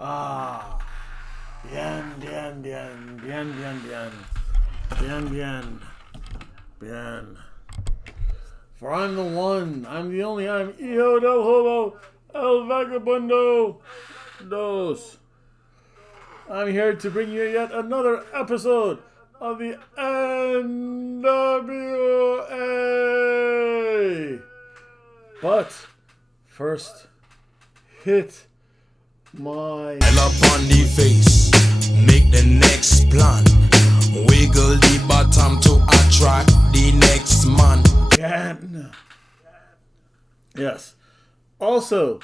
Ah, bien, bien, bien, bien, bien, bien, bien, bien, bien. For I'm the one, I'm the only, I'm Hijo del Hobo, El Vagabundo, Dos. I'm here to bring you yet another episode of the NWA. But first, hit my up on the face, make the next plan. Wiggle the bottom to attract the next man. again. Yes. Also,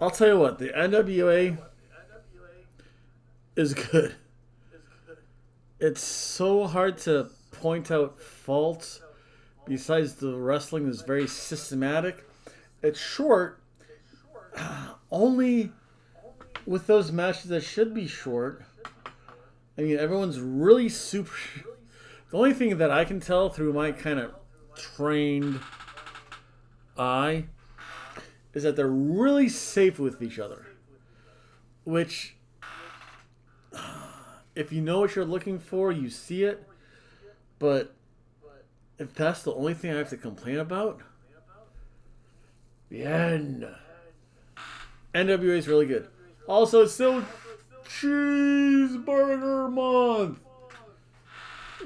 I'll tell you what, the NWA is good. It's so hard to point out faults. Besides, the wrestling is very systematic. It's short, only with those matches that should be short. I mean, everyone's really super. The only thing that I can tell through my kind of trained eye is that they're really safe with each other. Which, if you know what you're looking for, you see it. But if that's the only thing I have to complain about, bien. NWA is really good. Also, it's still Cheeseburger Month.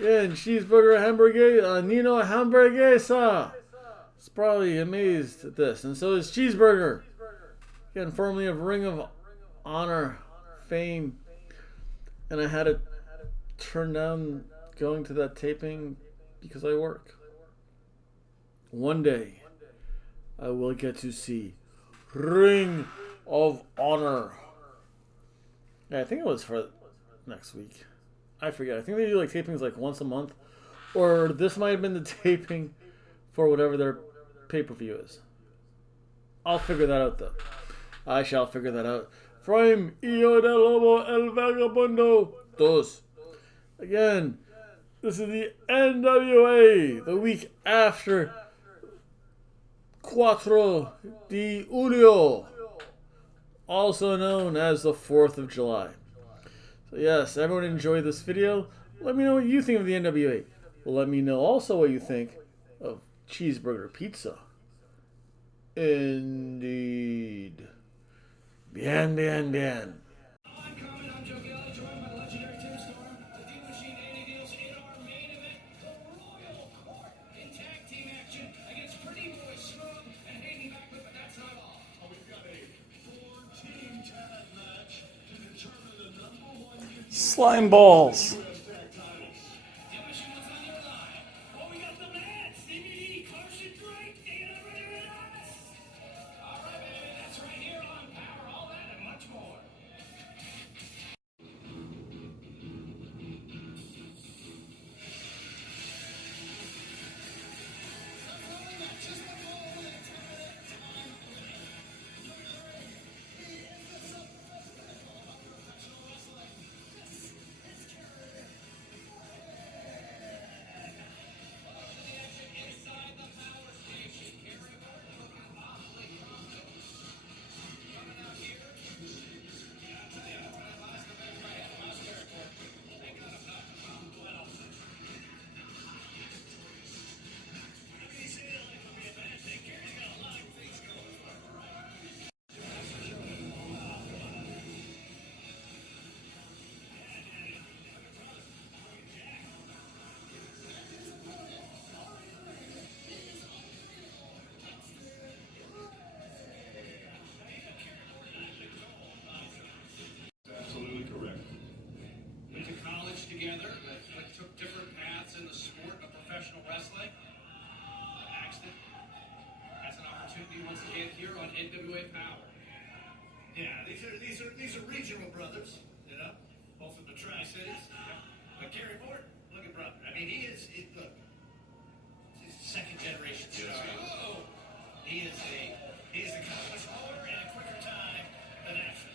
Yeah, and cheeseburger hamburger, Nino Hamburguesa. It's probably amazed at this. And so is Cheeseburger. Again, formerly of Ring of Honor fame. And I had to turn down going to that taping because I work. One day, I will get to see Ring of Honor. Yeah, I think it was for next week. I forget. I think they do like tapings like once a month. Or this might have been the taping for whatever their pay-per-view is. I'll figure that out though. I shall figure that out. From Hijo del Lobo El Vagabundo Dos. Again, this is the NWA, the week after 4 de Julio, also known as the 4th of July. So yes, everyone enjoyed this video. Let me know what you think of the NWA. Let me know also what you think of cheeseburger pizza. Indeed. Bien, bien, bien. Slime balls. Together, but took different paths in the sport of professional wrestling. Accident has an opportunity once again here on NWA Power. Yeah, these are regional brothers, you know, both from the Tri-Cities. But Kerry Ford, look at brother. I mean, he's second generation. Oh, he is a college motor in a quicker time than Ashton.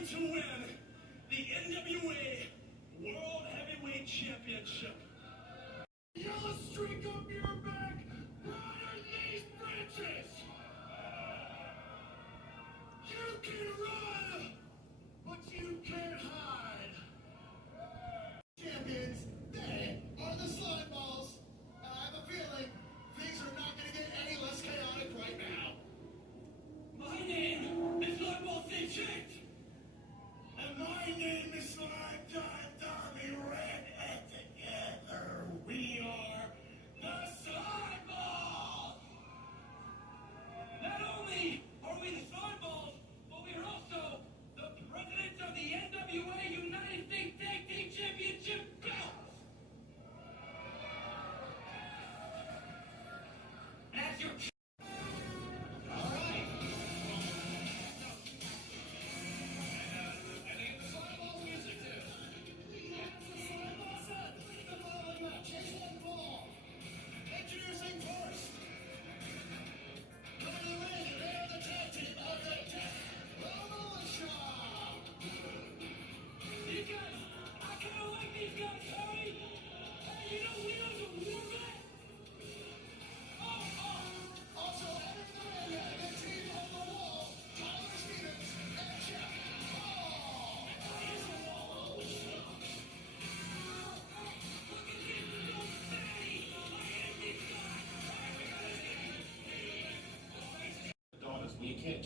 To win the NWA World Heavyweight Championship.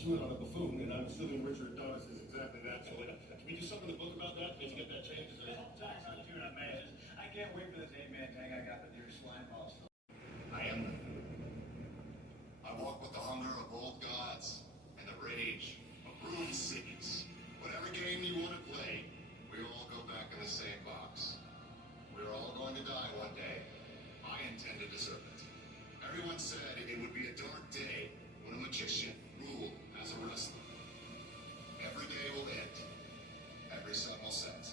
swoon on a buffoon, and I'm assuming Richard Adonis is exactly that. So, can we do something in the book about that? Did you get that changed? Is there... I can't wait for this 8-man tag I got with your slime balls. I am. I walk with the hunger of old gods and the rage of ruined cities. Whatever game you want to play, we all go back in the same box. We're all going to die one day. I intend to deserve it. Everyone said it would be a dark day when a magician ruled as a wrestler. Every day will end. Every sun will set.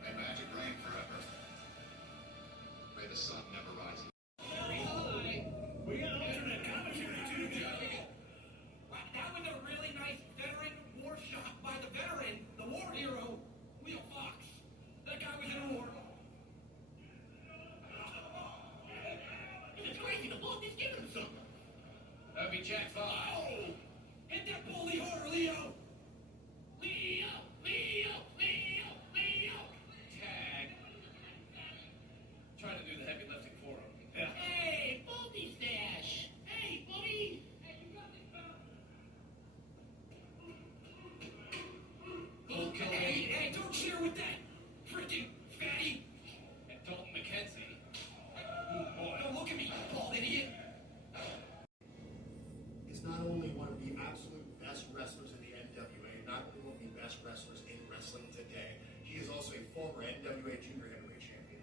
May magic reign forever. May the sun never rise. We got alternate commentary too, Joe. That was a really nice veteran war shot by the veteran, the war hero, Wheel Fox. That guy was in a war. It's crazy, the book is giving him something. That'd be Jack 5. Oh! Hit that bully harder, Leo! Leo! Leo! Leo! Leo! Tag. Trying to do the heavy lifting for him. Yeah. Hey, Bully Stash! Hey, buddy! Hey, you got this, pal. Hey, don't cheer with that freaking fatty. And Dalton McKenzie. Boy, don't look at me, you bald idiot. Is not only one of the absolute best wrestlers in the NWA, not only one of the best wrestlers in wrestling today, he is also a former NWA Junior Heavyweight Champion,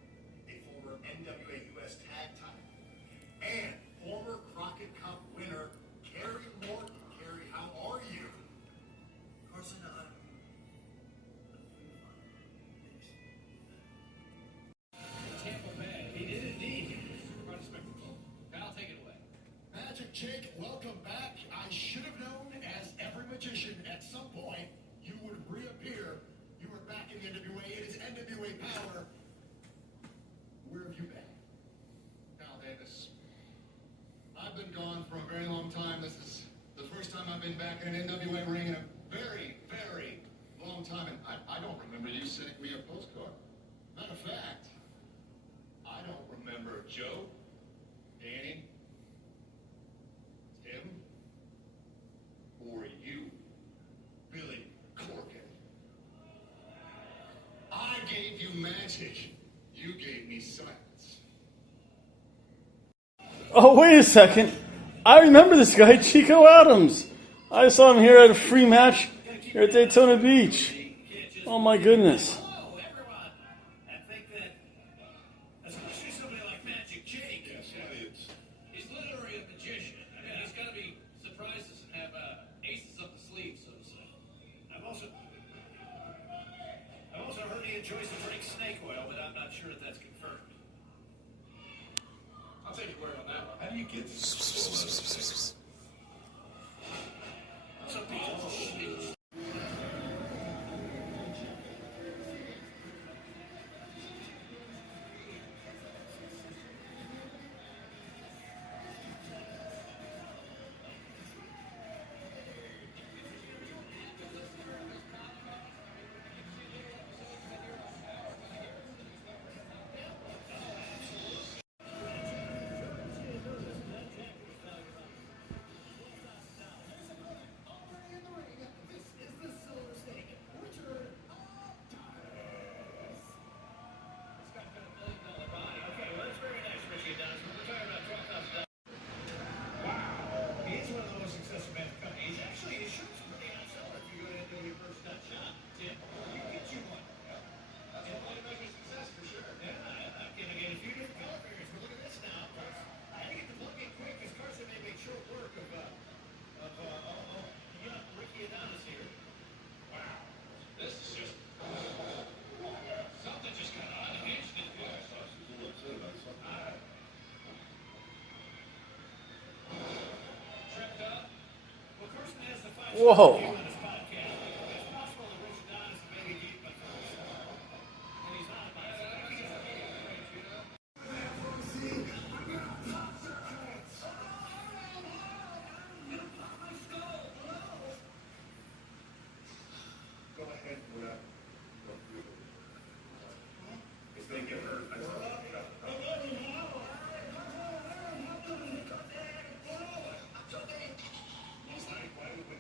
a former NWA US Tag Title, and former Crockett Cup winner, Kerry Morton. Kerry, how are you? Carson, Tampa Bay. He did indeed. Quite a spectacle. I'll take it away. Magic Jake, welcome back. I should have known, as every magician, at some point, you would reappear. You were back in the NWA. It is NWA power. Where have you been? Al Davis. I've been gone for a very long time. This is the first time I've been back in an NWA ring in a very, very long time. And I don't remember you sending me a postcard. Matter of fact, I don't remember Joe, Danny, Tim, or you, Billy Corgan. I gave you magic. You gave me silence. Oh, wait a second. I remember this guy, Chico Adams. I saw him here at a free match here at Daytona Beach. Oh, my goodness. Hello, everyone. I think that, especially somebody like Magic Jake, he's literally a magician. I mean, he's got to be surprises and have aces up the sleeve, so to say. I've also heard he enjoys to drink snake oil, but I'm not sure if that's confirmed. I'll take your word on that one. How do you get this? Some people. Whoa. Go ahead, whatever. If they get hurt, I tell you. Why would we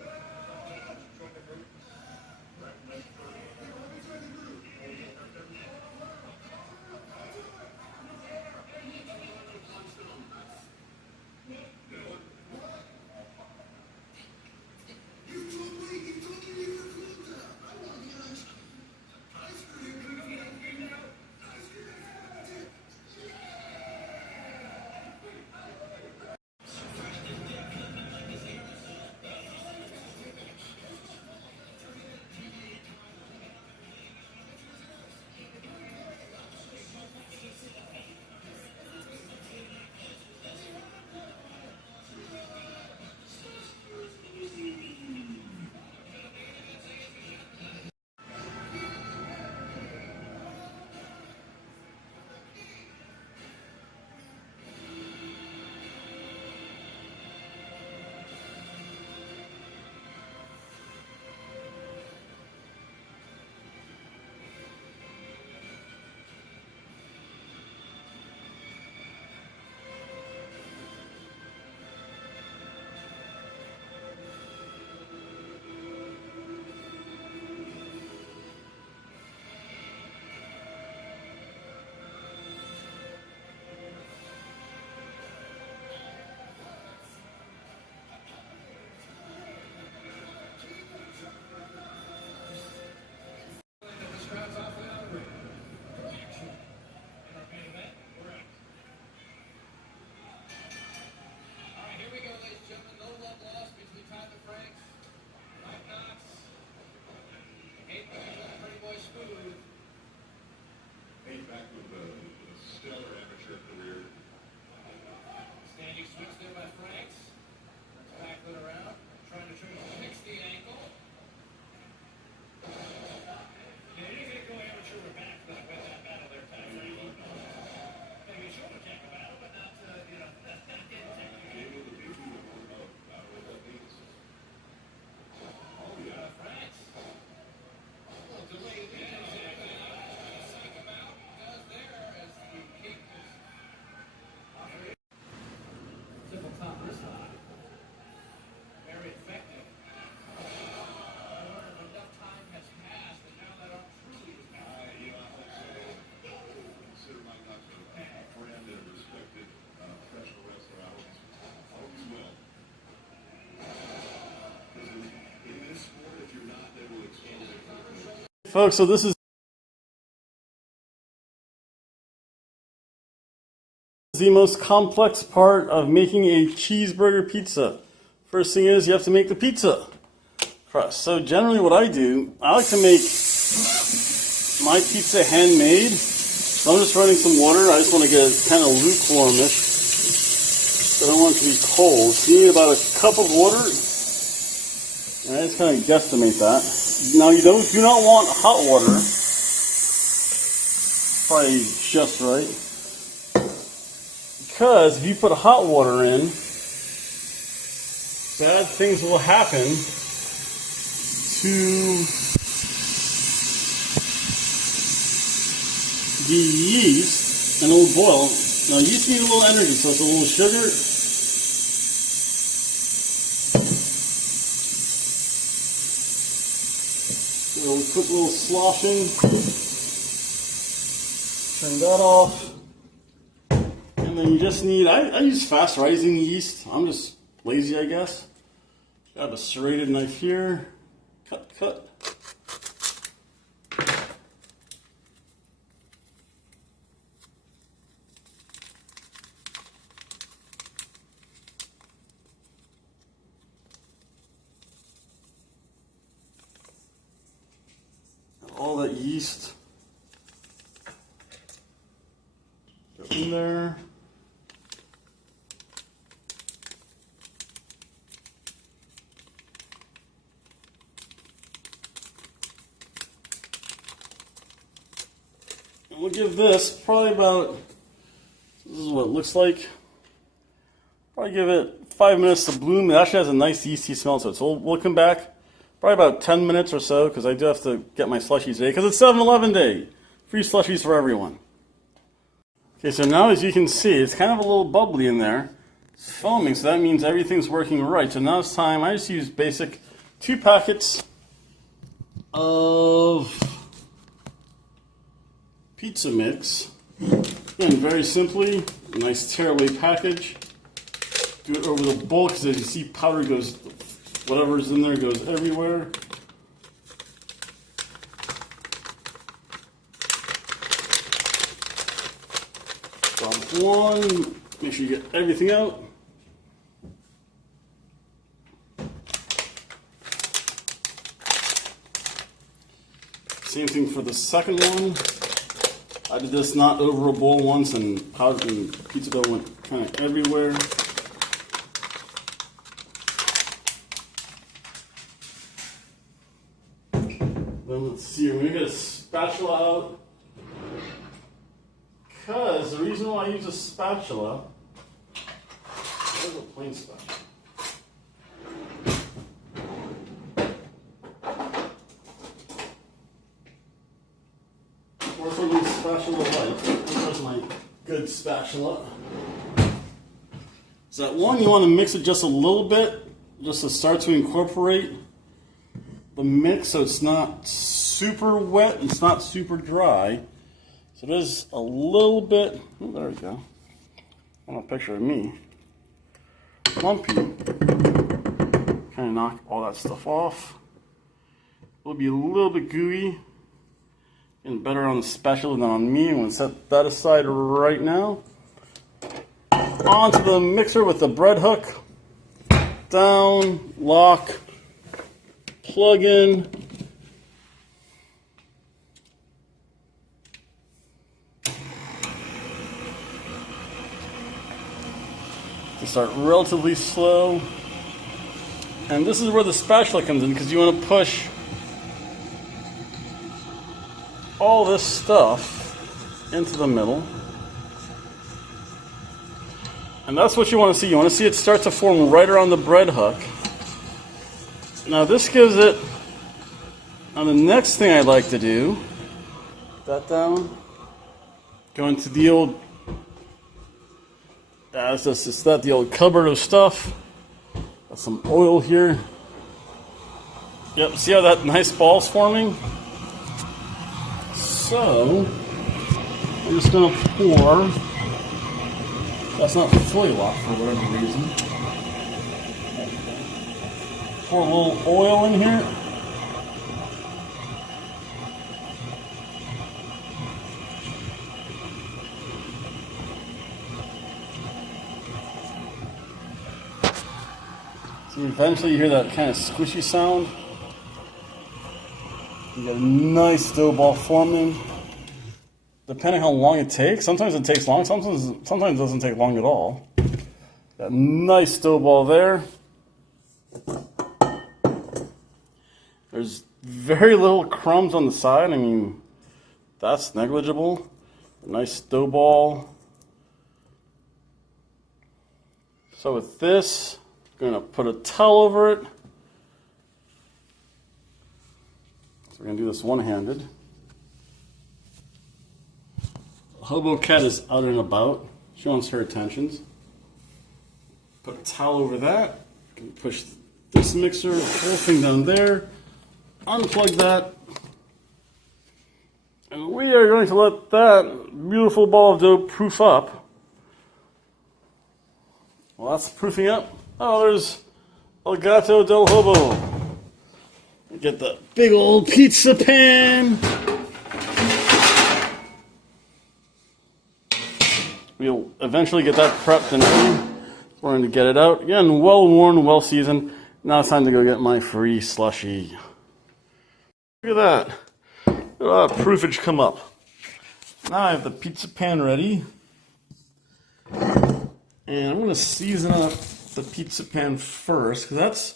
folks, so this is the most complex part of making a cheeseburger pizza. First thing is you have to make the pizza crust. So generally what I do, I like to make my pizza handmade. So I'm just running some water. I just want to get it kind of lukewarmish. I don't want it to be cold. So you need about a cup of water. And I just kind of guesstimate that. Now you do not want hot water. Probably just right. Because if you put hot water in, bad things will happen to the yeast and it will boil. Now yeast need a little energy, so it's a little sugar. So we'll put a little sloshing. Turn that off. And then you just need, I use fast rising yeast. I'm just lazy, I guess. Got a serrated knife here. Cut. All that yeast in there. We'll give this probably about, this is what it looks like. Probably give it 5 minutes to bloom. It actually has a nice yeasty smell to it. So we'll come back probably about 10 minutes or so because I do have to get my slushies today because it's 7-Eleven day. Free slushies for everyone. Okay, so now as you can see, it's kind of a little bubbly in there. It's foaming, so that means everything's working right. So now it's time, I just use basic 2 packets of pizza mix. Again, very simply, a nice tearaway package. Do it over the bowl because as you see, powder goes, whatever's in there goes everywhere. Dump one, make sure you get everything out. Same thing for the second one. I did this not over a bowl once and powder and pizza dough went kind of everywhere. Then let's see, we're going to get a spatula out. Because the reason why I use a spatula, there's a plain spatula. Spatula light. There's my good spatula. So that one, you want to mix it just a little bit, just to start to incorporate the mix so it's not super wet, it's not super dry. So there's a little bit, oh, there we go. I want a picture of me. Lumpy. Kind of knock all that stuff off. It'll be a little bit gooey. And better on the spatula than on me. I'm going to set that aside right now. Onto the mixer with the bread hook. Down, lock, plug in. To start relatively slow. And this is where the spatula comes in because you want to push all this stuff into the middle. And that's what you want to see. You want to see it start to form right around the bread hook. Now this gives it, now the next thing I like to do, put that down, go into the old, it's that the old cupboard of stuff. Got some oil here. Yep, see how that nice ball's forming? So, I'm just going to pour, that's not fully locked for whatever reason, pour a little oil in here, See, eventually you hear that kind of squishy sound. You get a nice dough ball forming. Depending how long it takes, sometimes it takes long, sometimes it doesn't take long at all. Got a nice dough ball there. There's very little crumbs on the side. I mean, that's negligible. Nice dough ball. So with this, I'm going to put a towel over it. So we're going to do this one-handed. Hobo Cat is out and about. She wants her attentions. Put a towel over that. Push this mixer, the whole thing down there. Unplug that. And we are going to let that beautiful ball of dough proof up. Well, that's proofing up. Oh, there's El Gato del Hobo. Get the big old pizza pan. We'll eventually get that prepped and ready. We're going to get it out. Again, well worn, well seasoned. Now it's time to go get my free slushie. Look at that. Look at that proofage come up. Now I have the pizza pan ready. And I'm going to season up the pizza pan first, because that's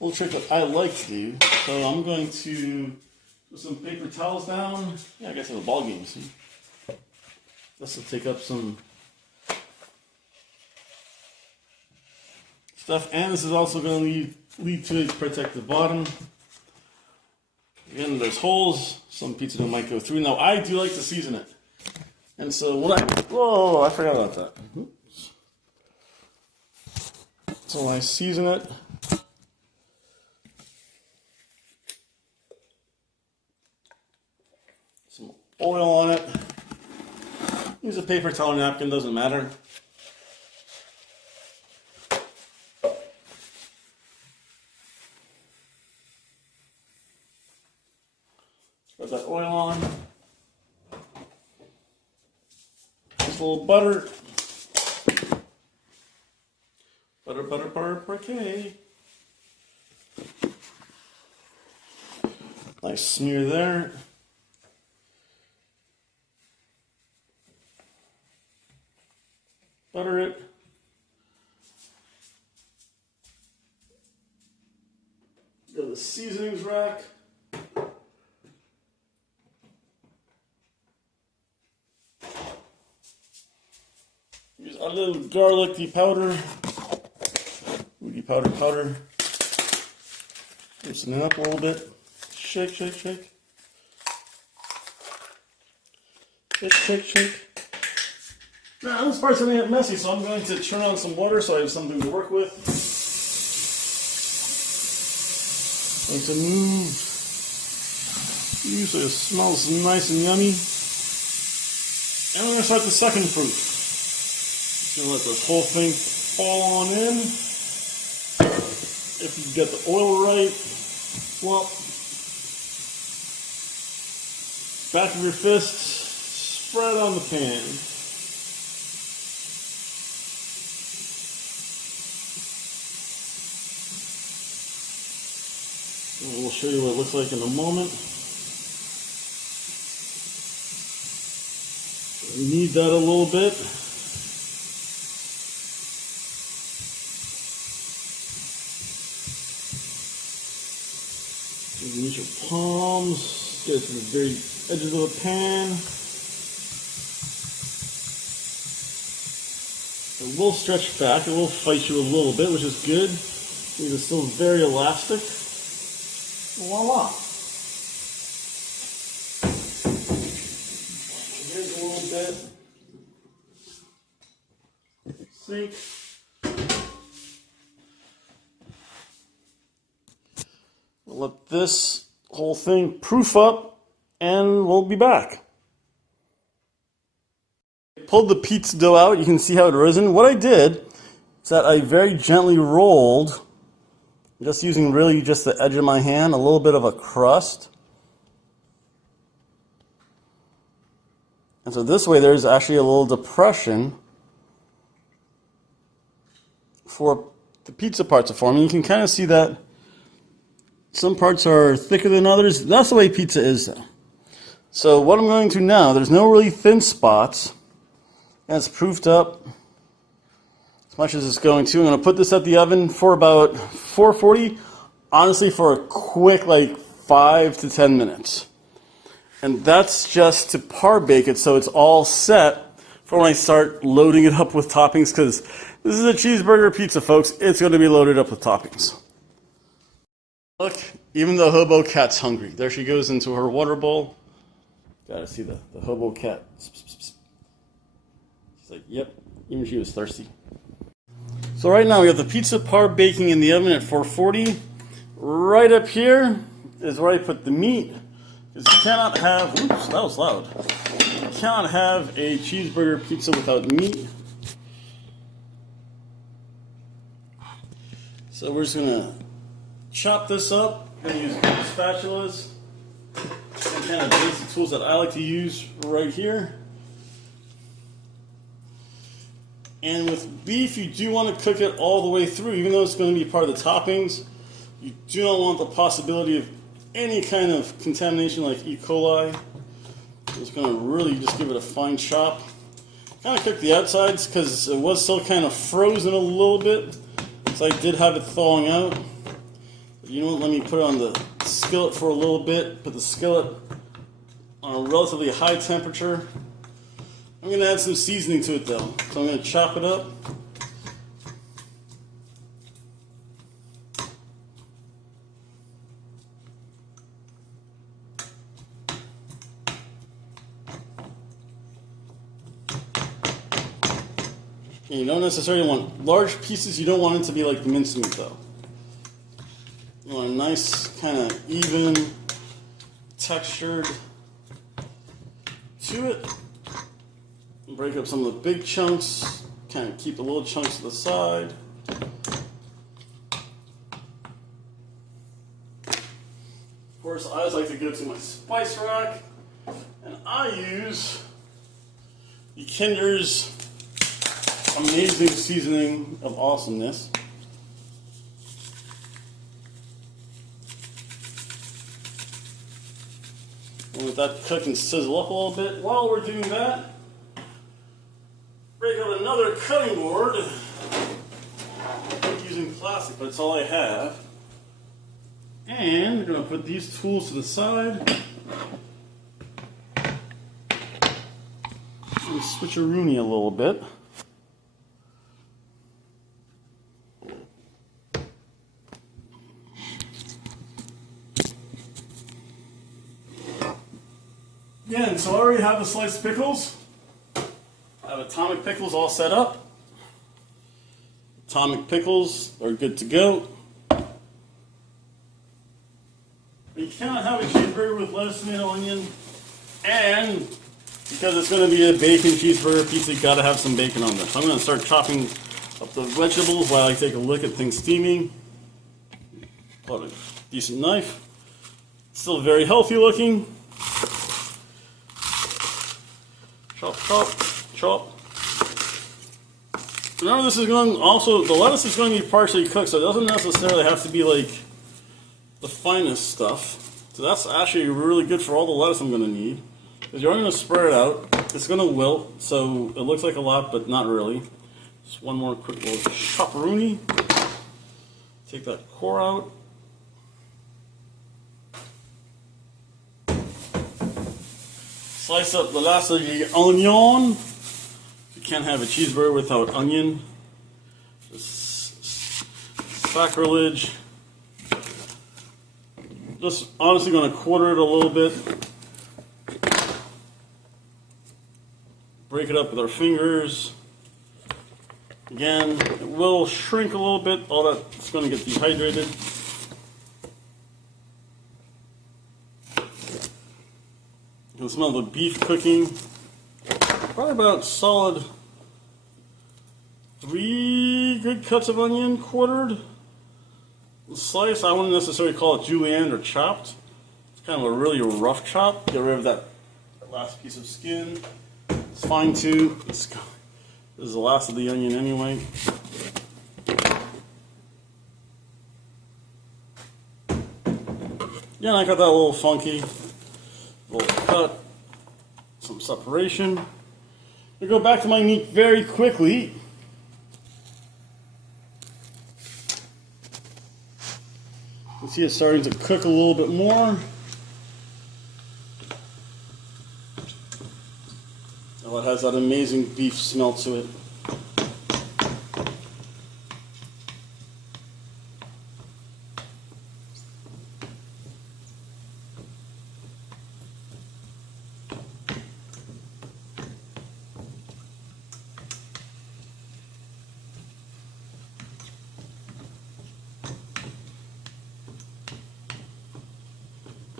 a little trick that I like to do. So I'm going to put some paper towels down. Yeah, I guess it's a ball game, see? This will take up some stuff, and this is also going to lead to protect the bottom. Again, there's holes. Some pizza dough might go through. Now, I do like to season it. And so what I forgot about that. Oops. So when I season it, some oil on it. Use a paper towel or napkin, doesn't matter. Put that oil on. Just a little butter. Butter, okay. Nice smear there. Butter it. Go to the seasonings rack. Use a little garlicky powder. Woody powder. Loosen it up a little bit. Shake. Shake. Now this part's going to get messy, so I'm going to turn on some water so I have something to work with. Going to move. So it smells nice and yummy. And we're going to start the second proof. Just going to let this whole thing fall on in. If you get the oil right, well, back of your fist, spread on the pan. And we'll show you what it looks like in a moment. We need that a little bit. Use your palms, get it to the very edges of the pan. It will stretch back, it will fight you a little bit, which is good. These are still very elastic. Voila! Here's a little bit. Sink. Let this whole thing proof up, and we'll be back. Pulled the pizza dough out. You can see how it risen. What I did is that I very gently rolled, just using really just the edge of my hand, a little bit of a crust. And so this way there's actually a little depression for the pizza parts are forming. You can kind of see that some parts are thicker than others. That's the way pizza is though. So what I'm going to now, there's no really thin spots. And it's proofed up as much as it's going to. I'm going to put this at the oven for about 440. Honestly, for a quick, like 5 to 10 minutes. And that's just to par bake it so it's all set for when I start loading it up with toppings, because this is a cheeseburger pizza, folks. It's going to be loaded up with toppings. Look, even the hobo cat's hungry. There she goes into her water bowl. Gotta see the hobo cat. She's like, yep, even she was thirsty. So right now we have the pizza par baking in the oven at 440. Right up here is where I put the meat. Because you cannot have, oops, that was loud. You cannot have a cheeseburger pizza without meat. So we're just gonna chop this up. I'm gonna use spatulas and kind of basic tools that I like to use right here. And with beef, you do want to cook it all the way through, even though it's going to be part of the toppings. You do not want the possibility of any kind of contamination like E. coli. It's going to really just give it a fine chop. Kind of cook the outsides because it was still kind of frozen a little bit. So I did have it thawing out. But you know what, let me put it on the skillet for a little bit. Put the skillet on a relatively high temperature. I'm going to add some seasoning to it though. So I'm going to chop it up. And you don't necessarily want large pieces. You don't want it to be like the mincemeat though. You want a nice kind of even textured to it. Break up some of the big chunks, kind of keep the little chunks to the side. Of course, I always like to go to my spice rack, and I use the Kinder's amazing seasoning of awesomeness. And let that cook and sizzle up a little bit. While we're doing that, break out another cutting board. I'm using plastic, but it's all I have. And we're going to put these tools to the side. And switcheroonie a little bit. Again, so I already have the sliced pickles. I have atomic pickles all set up. Atomic pickles are good to go. You cannot have a cheeseburger with lettuce, tomato, onion, and because it's going to be a bacon cheeseburger pizza, you got to have some bacon on there. So I'm going to start chopping up the vegetables while I take a look at things steaming. Got a decent knife. Still very healthy looking. Chop, chop, chop. Remember, this is going also, the lettuce is going to be partially cooked, so it doesn't necessarily have to be like the finest stuff. So that's actually really good for all the lettuce I'm going to need. Because you're going to spread it out. It's going to wilt, so it looks like a lot, but not really. Just one more quick little chopperoonie. Take that core out. Slice up the last of the onion. You can't have a cheeseburger without onion. Just sacrilege. Just honestly going to quarter it a little bit. Break it up with our fingers. Again, it will shrink a little bit. All that's going to get dehydrated. You can smell the beef cooking. Probably about solid 3 good cuts of onion quartered. The slice, I wouldn't necessarily call it julienne or chopped. It's kind of a really rough chop. Get rid of that last piece of skin. It's fine too. This is the last of the onion anyway. Yeah, I got that little funky little cut, some separation. I go back to my meat very quickly. You can see it's starting to cook a little bit more. Oh, it has that amazing beef smell to it.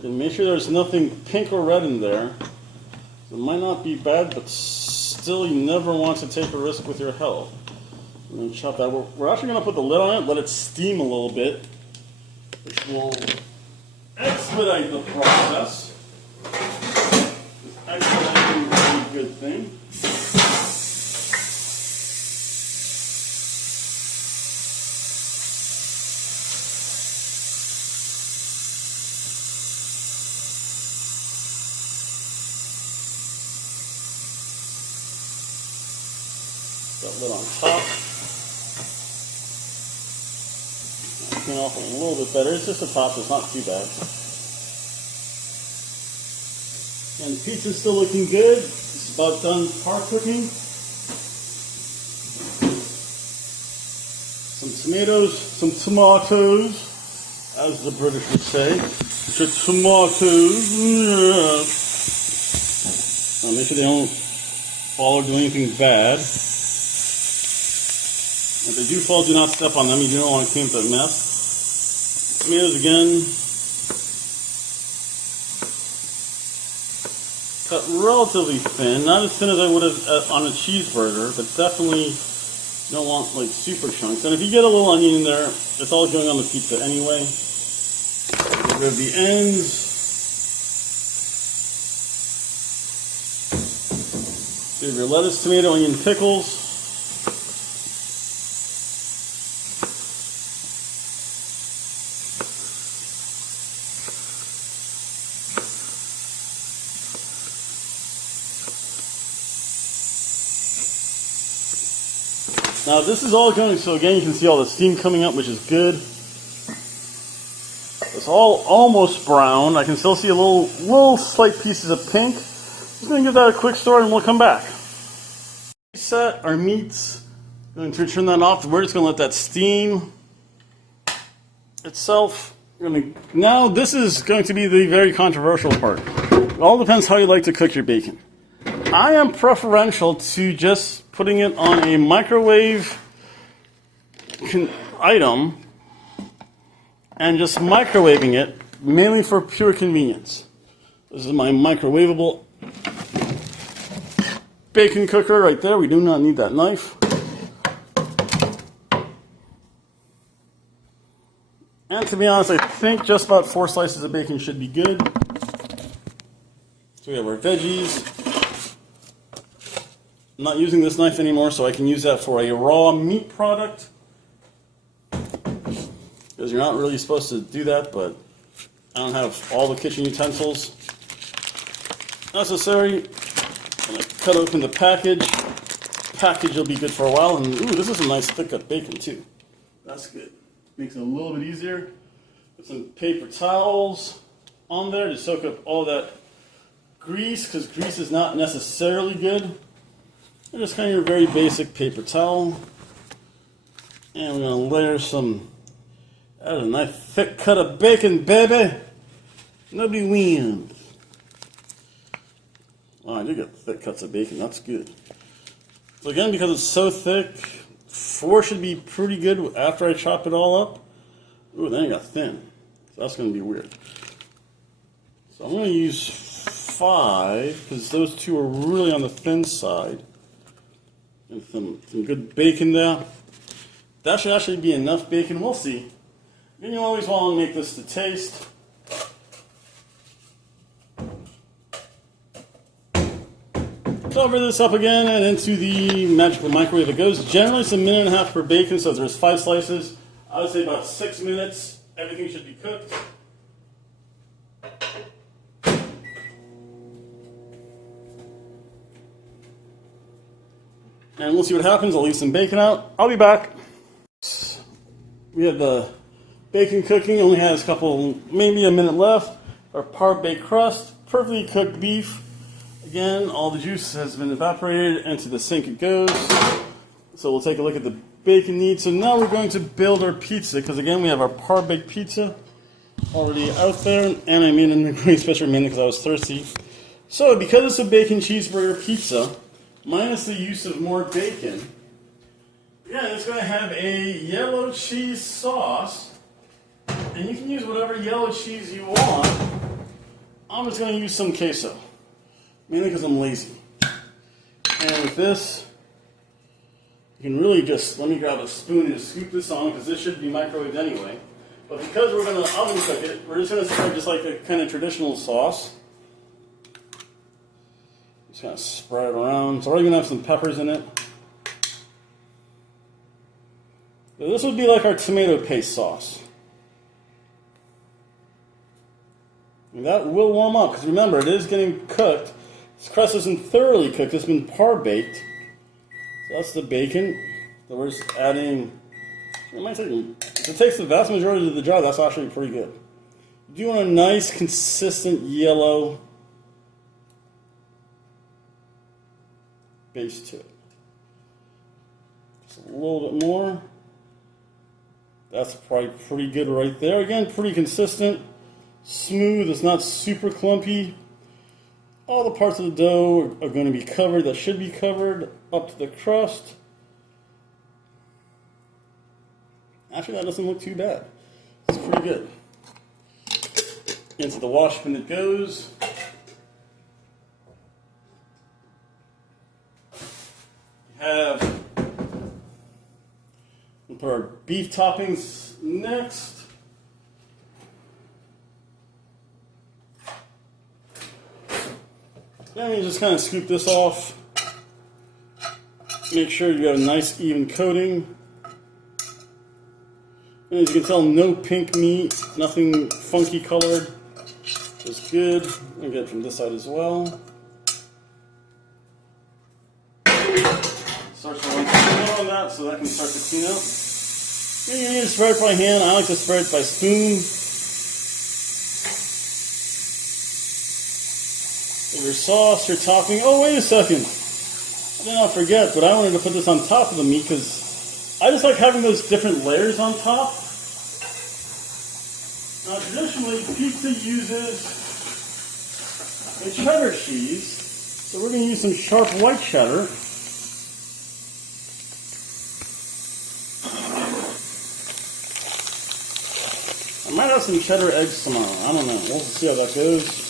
And make sure there's nothing pink or red in there. It might not be bad, but still you never want to take a risk with your health. I'm going to chop that. We're actually going to put the lid on it, let it steam a little bit, which will expedite the process. Expediting is a good thing. That lid on top. Clean off a little bit better. It's just the top, it's not too bad. And the pizza's still looking good. It's about done par cooking. Some tomatoes, as the British would say. Tomatoes. Yeah. Now make sure they don't fall or do anything bad. If they do fall, do not step on them. You don't want to clean up that mess. Tomatoes again. Cut relatively thin. Not as thin as I would have on a cheeseburger, but definitely you don't want like super chunks. And if you get a little onion in there, it's all going on the pizza anyway. Get rid of the ends. Save your lettuce, tomato, onion, pickles. Now this is all going, so again you can see all the steam coming up, which is good. It's all almost brown. I can still see a little slight pieces of pink. I'm going to give that a quick stir and we'll come back. Set our meats. I'm going to turn that off. We're just going to let that steam itself. Now this is going to be the very controversial part. It all depends how you like to cook your bacon. I am preferential to just putting it on a microwave item and just microwaving it, mainly for pure convenience. This is my microwavable bacon cooker right there. We do not need that knife. And to be honest, I think just about 4 slices of bacon should be good. So we have our veggies. I'm not using this knife anymore, so I can use that for a raw meat product. Because you're not really supposed to do that, but I don't have all the kitchen utensils necessary. I'm going to cut open the package. Package will be good for a while. And ooh, this is a nice thick cut bacon too. That's good. Makes it a little bit easier. Put some paper towels on there to soak up all that grease, because grease is not necessarily good. And just kind of your very basic paper towel. And we're going to layer some, that's a nice thick cut of bacon, baby. Nobody wins. Oh, I do get thick cuts of bacon, that's good. So again, because it's so thick, 4 should be pretty good after I chop it all up. Ooh, then it got thin. So that's going to be weird. So I'm going to use 5, because those 2 are really on the thin side. And some good bacon there. That should actually be enough bacon. We'll see. Then you always want to make this to taste. Cover this up again and into the magical microwave it goes. Generally it's 1.5 minutes per bacon, so if there's 5 slices, I would say about 6 minutes. Everything should be cooked. And we'll see what happens. I'll leave some bacon out. I'll be back. We have the bacon cooking. Only has a couple, maybe a minute left. Our par-baked crust, perfectly cooked beef. Again, all the juice has been evaporated. Into the sink it goes. So we'll take a look at the bacon needs. So now we're going to build our pizza, because again, we have our par-baked pizza already out there. And I made a green special mainly because I was thirsty. So because it's a bacon cheeseburger pizza, minus the use of more bacon, yeah, it's going to have a yellow cheese sauce, and you can use whatever yellow cheese you want. I'm just going to use some queso, mainly because I'm lazy. And with this, you can really just, let me grab a spoon and scoop this on, because this should be microwaved anyway. But because we're going to oven cook it, we're just going to serve just like a kind of traditional sauce. Just kind of spread it around. It's already going to have some peppers in it. So this would be like our tomato paste sauce. And that will warm up, because remember, it is getting cooked. This crust isn't thoroughly cooked, it's been par-baked. So that's the bacon. So we're just adding, if it takes the vast majority of the jar, that's actually pretty good. You do want a nice, consistent yellow base to it. Just a little bit more. That's probably pretty good right there. Again, pretty consistent, smooth, it's not super clumpy. All the parts of the dough are going to be covered that should be covered up to the crust. Actually, that doesn't look too bad. It's pretty good. Into the wash bin it goes. We'll put our beef toppings next. Then you just kind of scoop this off. Make sure you got a nice even coating. And as you can tell, no pink meat, nothing funky colored. Just good. I'll get it from this side as well. Start to run some on that so that can start to clean up. You need to spread it by hand. I like to spread it by spoon. Your sauce, your topping. Oh, wait a second. I did not forget, but I wanted to put this on top of the meat because I just like having those different layers on top. Now, traditionally, pizza uses a cheddar cheese, so we're going to use some sharp white cheddar. I might have some cheddar eggs tomorrow. I don't know. We'll see how that goes.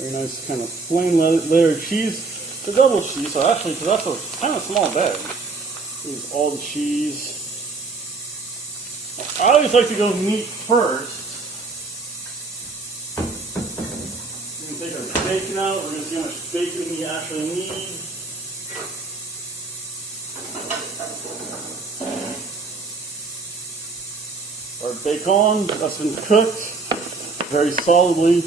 Very nice kind of plain layered cheese. The double cheese, so actually, because that's a kind of small bag. Use all the cheese. I always like to go meat first. We're going to take our bacon out. We're going to see how much bacon we actually need. Our bacon, that's been cooked very solidly.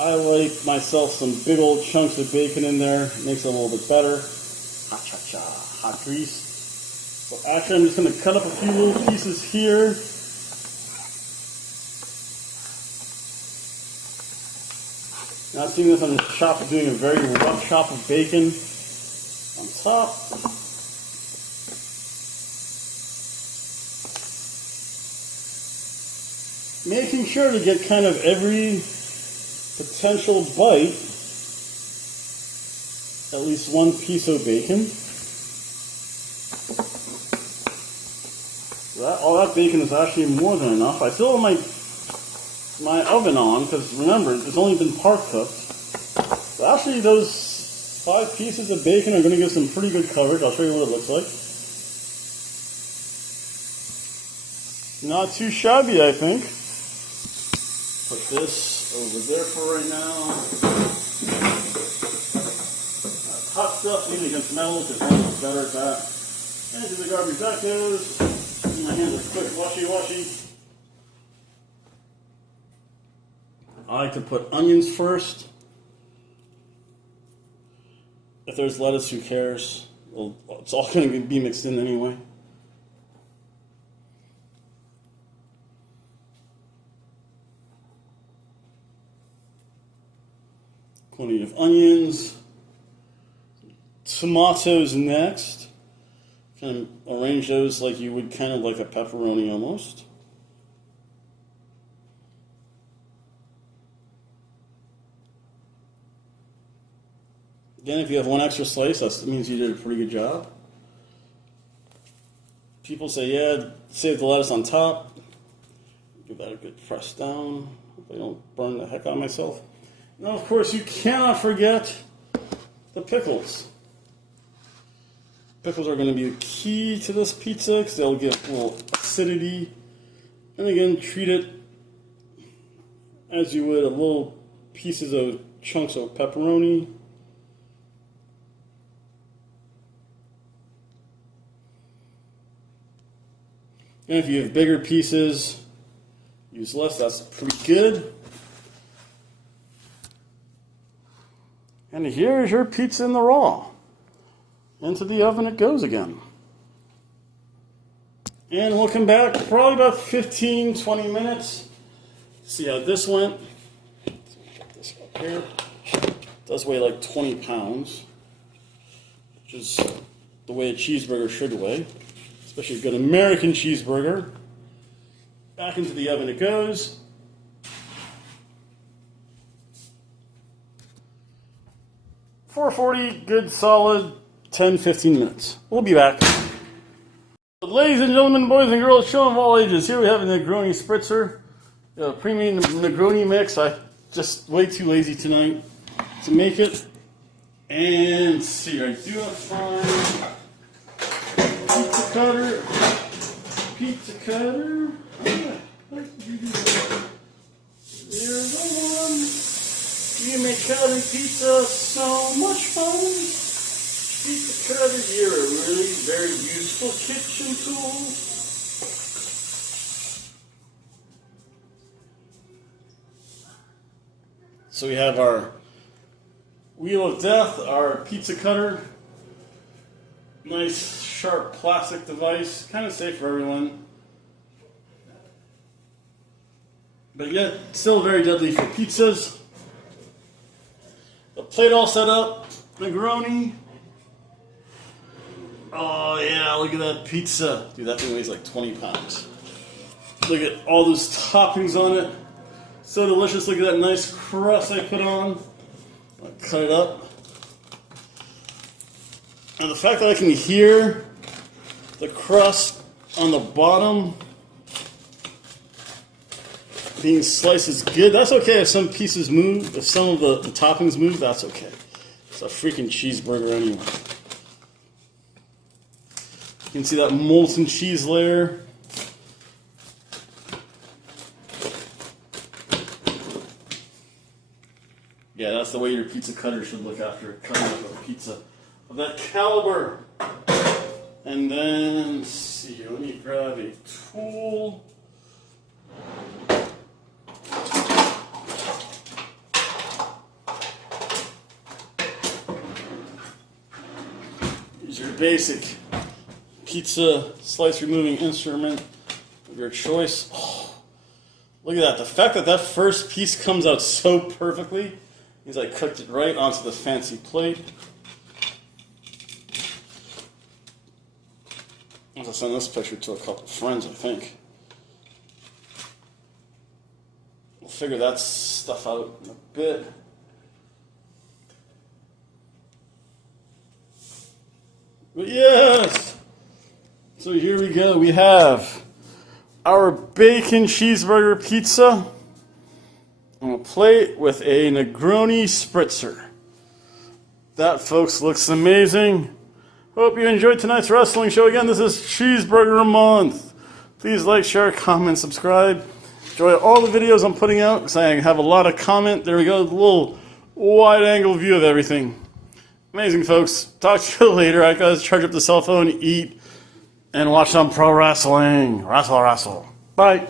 I like myself some big old chunks of bacon in there. It makes it a little bit better. Hot cha-cha, hot grease. So actually I'm just going to cut up a few little pieces here. Now seeing this, I'm just doing a very rough chop of bacon on top. Making sure to get kind of every potential bite, at least one piece of bacon. All that bacon is actually more than enough. I still have my oven on because remember it's only been part cooked. So actually those 5 pieces of bacon are going to give some pretty good coverage. I'll show you what it looks like. Not too shabby, I think. Put this over there for right now. hot stuff leaning against metal because I'm better at that. And to the garbage that goes. My hands are quick, washy. I like to put onions first. If there's lettuce, who cares? Well, it's all going to be mixed in anyway. Plenty of onions. Tomatoes next. Kind of arrange those like you would kind of like a pepperoni almost. Again, if you have one extra slice, that means you did a pretty good job. People say, yeah, save the lettuce on top. Give that a good press down. Hope I don't burn the heck out of myself. Now, of course, you cannot forget the pickles. Pickles are going to be the key to this pizza because they'll give a little acidity. And again, treat it as you would a little pieces of chunks of pepperoni. And if you have bigger pieces, use less. That's pretty good. And here's your pizza in the raw. Into the oven it goes again. And we'll come back probably about 15, 20 minutes. See how this went. So get this up here. It does weigh like 20 pounds, which is the way a cheeseburger should weigh. Especially a good American cheeseburger. Back into the oven it goes. $440, good solid 10-15 minutes. We'll be back. Ladies and gentlemen, boys and girls, children of all ages, here we have a Negroni Spritzer. A premium Negroni mix. I'm just way too lazy tonight to make it. And let's see, I do have fine. Pizza cutter. There's the one. You make cutting pizza so much fun. Pizza cutter, you're a really very useful kitchen tool. So we have our Wheel of Death, our pizza cutter. Nice, sharp plastic device. Kind of safe for everyone. But yet, still very deadly for pizzas. The plate all set up. Negroni. Oh yeah, look at that pizza. Dude, that thing weighs like 20 pounds. Look at all those toppings on it. So delicious. Look at that nice crust I put on. I'll cut it up. And the fact that I can hear the crust on the bottom being sliced is good. That's okay if some pieces move. If some of the toppings move, that's okay. It's a freaking cheeseburger anyway. You can see that molten cheese layer. Yeah, that's the way your pizza cutter should look after cutting up a pizza of that caliber. And then, let's see, let me grab a tool. Here's your basic pizza slice removing instrument of your choice. Oh, look at that. The fact that that first piece comes out so perfectly means I cooked it right onto the fancy plate. I'm going to send this picture to a couple friends, I think. We'll figure that stuff out in a bit. But yes! So here we go. We have our bacon cheeseburger pizza on a plate with a Negroni Spritzer. That, folks, looks amazing. Hope you enjoyed tonight's wrestling show. Again, this is Cheeseburger Month. Please like, share, comment, subscribe. Enjoy all the videos I'm putting out because I have a lot of comment. There we go, a little wide-angle view of everything. Amazing, folks. Talk to you later. I gotta charge up the cell phone, eat, and watch some pro wrestling. Wrestle. Bye.